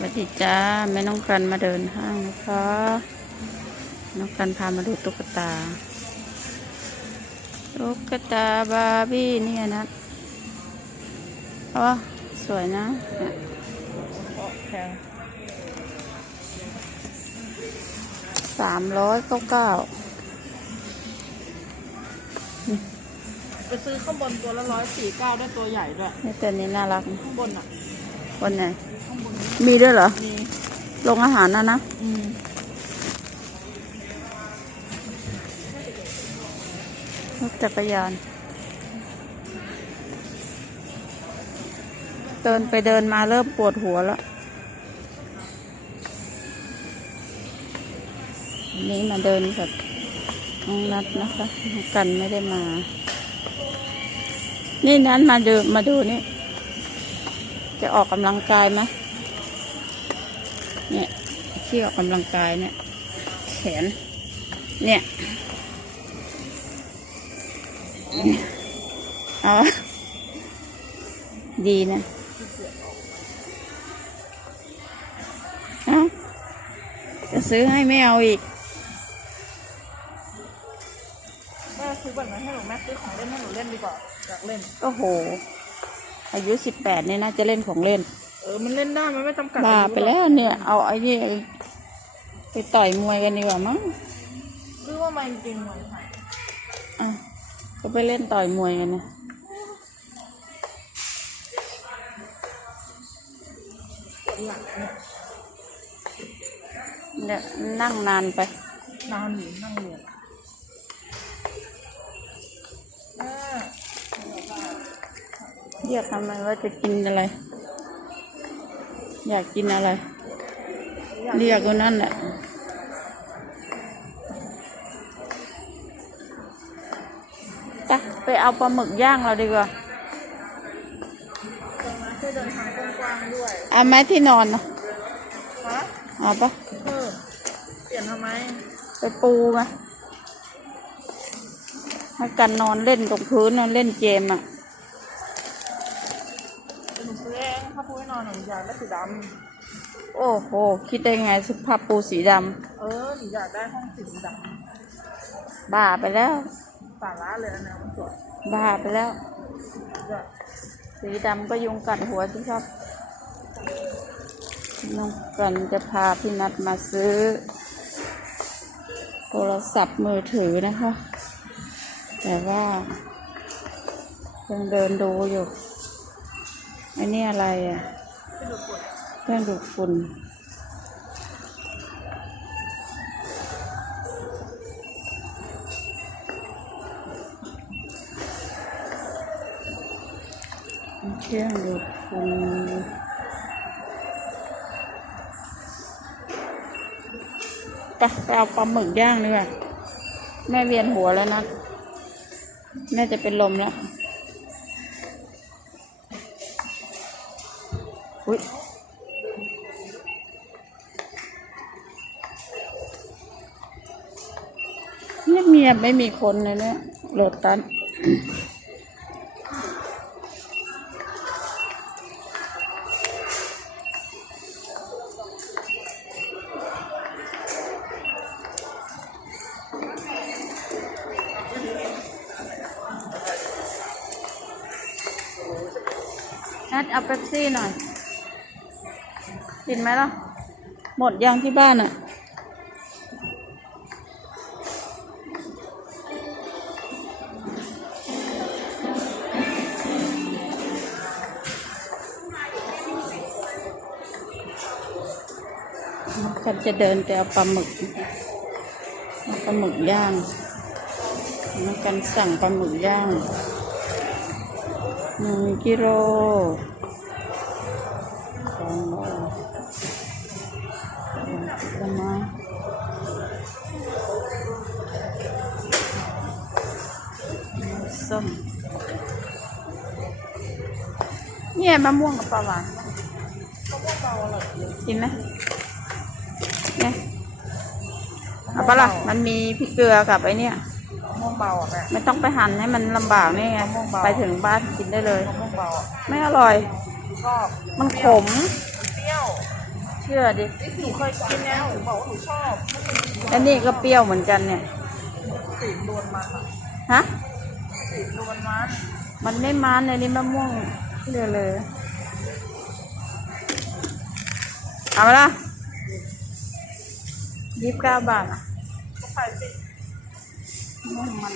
วัสดีจ้าแม่น้องกันมาเดินห้างนะคะน้องกันพามาดูตุ๊กตา ตุ๊กตาบาร์บี้เนี่ยนะอ๋อสวยนะสามร้อยเก้าเก้าไปซื้อข้างบนตัวละร้อยสี่เก้าได้ตัวใหญ่ด้วย นี่ตัวนี้น่ารักนะข้างบนอะ บนไหน ข้างบนมีด้วยเหรอ มีโรงอาหารนะนะ อืมรถจักรยาน เดินไปเดินมาเริ่มปวดหัวแล้ววันนี้มาเดินกับน้องนัดนะคะน้องกันไม่ได้มา นี่นั้นมาดูมาดูนี่ จะออกกำลังกายไหมเนี่ยที่ออกกำลังกายเนี่ย แขน เนี่ยเอาวะดีนะเอ้าจะซื้อให้ไม่เอาอีกแม่ซื้อบัตรมาให้หนูแม่ซื้อของเล่นให้หนูเล่นดีกว่าอยากเล่น โอ้โห อายุสิบแปดเนี่ยน่าจะเล่นของเล่น เออ มันเล่นได้ มันไม่จำกัดบ้าอายุไปแล้วเนี่ย เอาไอ้นี่ไปต่อยมวยกันดีกว่ามั้งซื้อว่ามันจริงๆหน่อยค่ะอะก็ไปเล่นต่อยมวยกันนะเนี่ยนั่งนานไป นานอยู่นั่งเรีย เรียกทำไมว่าจะกินอะไร อยากกินอะไร เรียกก็นั่นแหละไปไปเอาปลาหมึกย่างเราดีกว่าตรงนั้นช่วยเดินทางกว้างๆด้วยเอาไม้ที่นอนเนาะฮะเอาปะเออเปลี่ยนทำไม ไปปูมาให้กันนอนเล่นตรงพื้นนอนเล่นเกมอะ เดี๋ยวหนูซื้อเองถ้าพูดให้นอนหนูอยากได้สีดโอ้โห คิดได้ไงสุภาพปูสีดำ เออหนูอยากได้ห้องสีดำ บ้าไปแล้วำสาระเลยอันนะมันสวยบ้าไปแล้วด้วยสีดำก็ยุงกัดหัวสิครับน้องกันจะพาพี่นัดมาซื้อ โทรศัพท์มือถือนะคะ แต่ว่ายังเดินดูอยู่อันนี้อะไรอะ ไปดูฝุ่นเครื่องดูดฝุ่นเครื่องดูดฝุ่นไปไปเอาปลาหมึกย่างดีกว่าแม่เวียนหัวแล้วนะ แม่จะเป็นลมแล้ว เงียบไม่มีคนเลยเนี่ยโหลดตันนัดเอาเป๊ปซี่หน่อย กินไหมล่ะ หมดยังที่บ้านอะ จะเดินไปเอาปลาหมึกเอาปลาหมึกย่างแล้วกันสั่งปลาหมึกย่างหนึ่งกิโลสองโลผลไม้ส้มเนี่ยมะม่วงกับปลาหวานก็พวกเราอร่อยกินไหม เนี่ยเอาปะล่ะมันมีพริกเกลือกับไอ้เนี่ยมะม่วงเบาอะแม่ไม่ต้องไปหั่นให้มันลำบากนี่ไงมะม่วงเบาไปถึงบ้านกินได้เลย มะม่วงเบาอะไม่อร่อย ชอบมันขม เปรี้ยวเชื่อดิหนูเคยกินแล้วหนูบอกว่าหนูชอบอันนี้ก็เปรี้ยวเหมือนกันเนี่ยสีนวลมันอะฮะสีนวลมันมันไม่มันเลยนี่มะม่วงเรือเลยเอามาละ ยี่สิบเก้าบาทอะขายสิมัน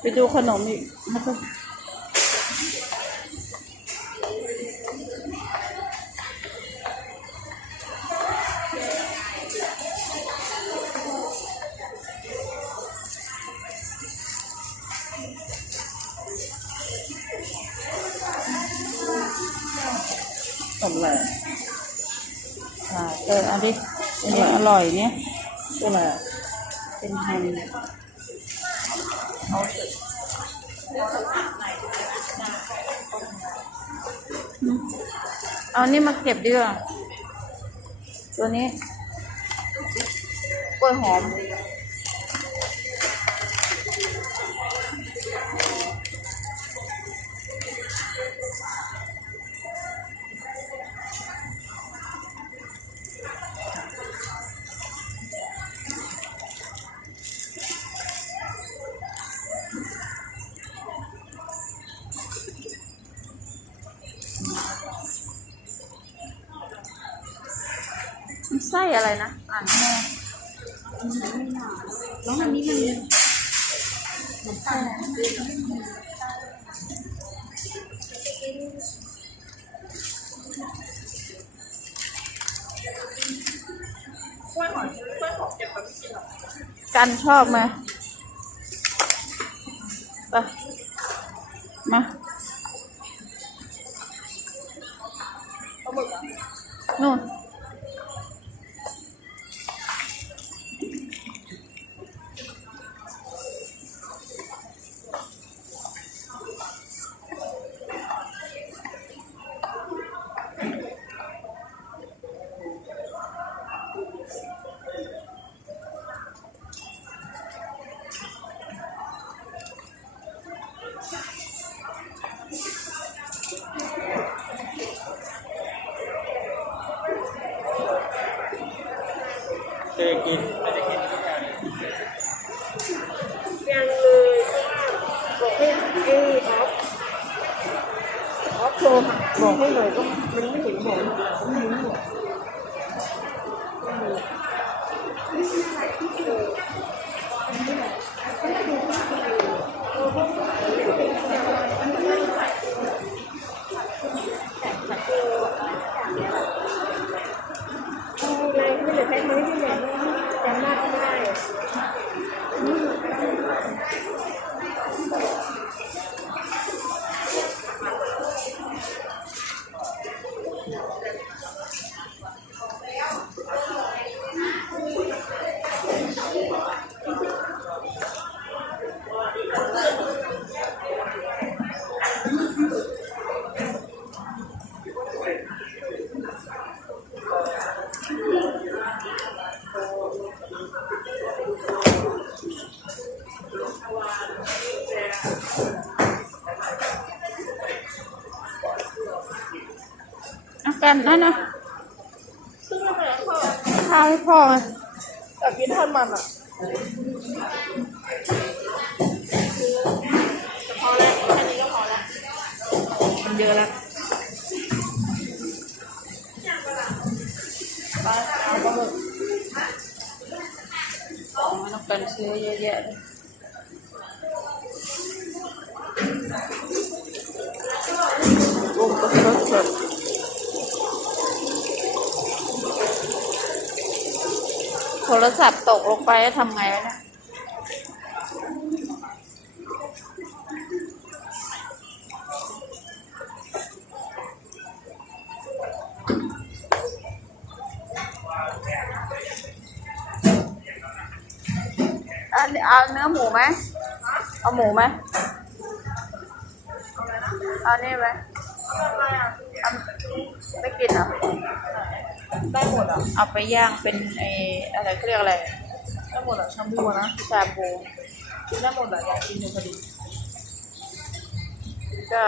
ไปดูขนมอีกนะครับ ดิอันนี้อร่อยเนี่ยตัวอะไรเป็นแฮมเอาเอานี่มาเก็บดีกว่าตัวนี้กล้วยหอม แล้วอันนี้มันกล้วยหอมกล้วยหอมเก็บไปไม่กินหรอกกันชอบไหมไปมาเอาหมึกอะนู่น กันนั่นนะซึ่งไม่เป็นไรพ่อข้าวให้พ่อไหมอยากกินทอดมันอะแต่พอแล้วแค่นี้ก็พอแล้วมันเยอะแล้วไปเอาปลาหมึกอ๋อน้องกันซื้อเยอะแยะเลยกุ้งก็สดสด โทรศัพท์ตกลงไปแล้วทำไงวะเนี่ยอันเอาเนื้อหมูไหมเอาหมูไหมเอานี่ไหมไรอะเอาไม่กินเหรอ ได้หมดอะเอาไปย่างเป็นไออะไรเขาเรียกอะไรได้หมดอะชาบูอนะชาบูกินได้หมดอะออยากกินอยู่พอดีก็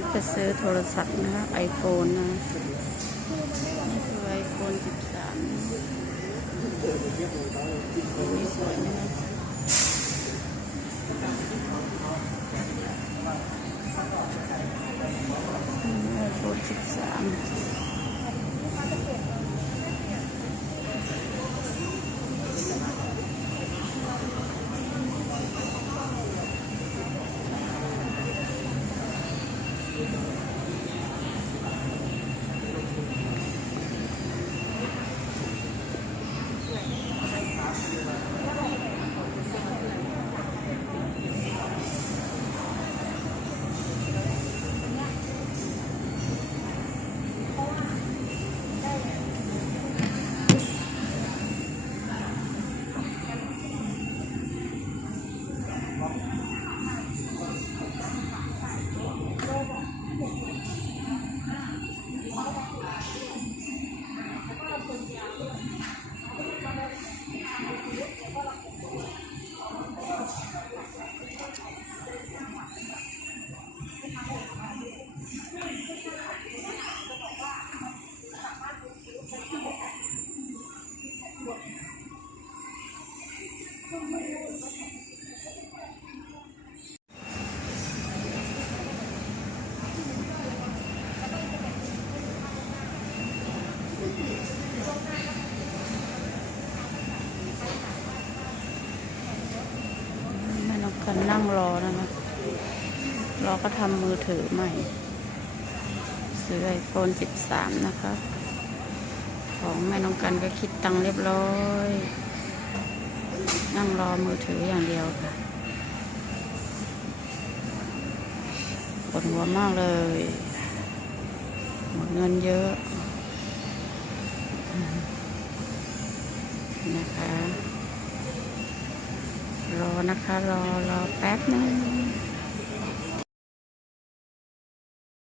นัดไปซื้อโทรศัพท์นะคะไอโฟนนะ นี่คือไอโฟน 13นี่สวยนะคะไอโฟน 13 แม่น้องกันนั่งรอนะคะรอก็ทำมือถือใหม่ ซื้อไอโฟน13 นะคะ ของแม่น้องกันก็คิดตังเรียบร้อย นั่งรอมือถืออย่างเดียวค่ะปวดหัวมากเลย หมดเงินเยอะ นะคะ รอนะคะ รอรอแป๊บนึง